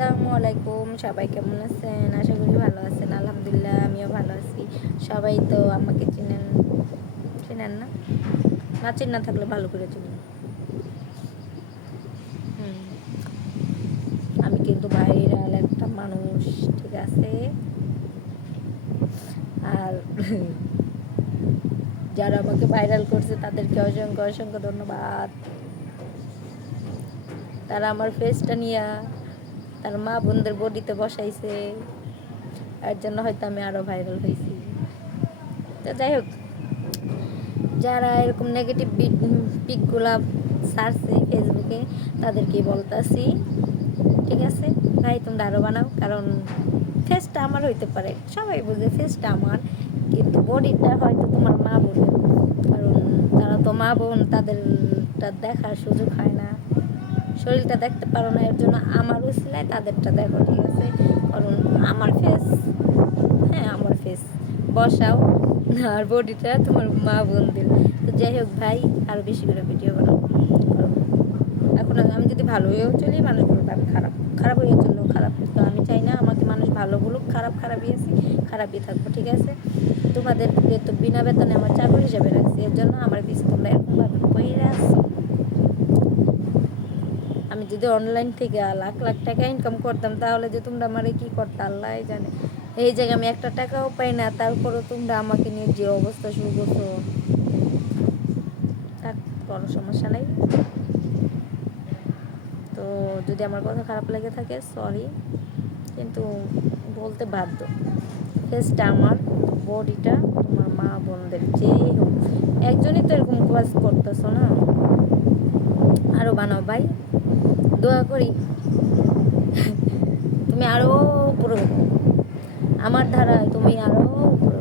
আসসালামু আলাইকুম, সবাই কেমন আছেন? আশা করি ভালো আছেন। আলহামদুলিল্লাহ আমিও ভালো আছি। সবাই তো আমাকে চিনেন, চিনেন না? না চিন না থাকলে ভালো করে চিনেন। আমি কিন্তু ভাইরাল একটা মানুষ, ঠিক আছে? আর যারা আমাকে ভাইরাল করছে তাদেরকে অসংখ্য অসংখ্য ধন্যবাদ। তারা আমার ফেসটা নিয়ে তার মা বোনদের বডিতে বসাইছে, এর জন্য হয়তো আমি আরও ভাইরাল হয়েছি। তো যাই হোক, যারা এরকম নেগেটিভ পিকগুলা ছাড়ছে ফেসবুকে তাদেরকেই বলতাছি, ঠিক আছে ভাই তোমরা আরও বানাও, কারণ ফেসটা আমার হইতে পারে, সবাই বুঝে ফেসটা আমার, কিন্তু বডিটা হয়তো তোমার মা বোনের, কারণ তারা তো মা বোন, তাদেরটা দেখার সুযোগ হয় না, শরীরটা দেখতে পারো না, এর জন্য আমার উচিলায় তাদেরটা দেখো, ঠিক আছে? কারণ আমার ফেস, হ্যাঁ আমার ফেস বসাও, আর বডিটা তোমার মা বোনদের। তো যাই হোক ভাই, আরও বেশি করে ভিডিও বানাও। এখন আমি যদি ভালো হয়েও চলি, মানুষ বলবে আমি খারাপ, খারাপ হয়ে চললেও খারাপ, তো আমি চাই না আমাকে মানুষ ভালো বলুক, খারাপ খারাপই আছি, খারাপই থাকবো, ঠিক আছে? তোমাদেরকে তো বিনা বেতনে আমার চাকরি হিসাবে রাখছি, এর জন্য আমার পিছনে তোমরা এরকমভাবে কইরা আসছো। আমি যদি অনলাইন থেকে লাখ লাখ টাকা ইনকাম করতাম, তাহলে যে তোমরা আমারে কি করতে আল্লাহ জানে। এই জায়গায় আমি একটা টাকাও পাই না, তারপরও তোমরা আমাকে নিয়ে যে অবস্থা শুরু করছো, থাক, কোনো সমস্যা নাই। তো যদি আমার কথা খারাপ লেগে থাকে সরি, কিন্তু বলতে বাধ্য। ফেসটা আমার, বডিটা তোমার মা বোনদের, যেই হোক, একজনই তো এরকম কাজ করতেছো না, আরও বানাও ভাই, দোয়া করি তুমি আরও উপরে, আমার ধারায় তুমি আরও উপরে।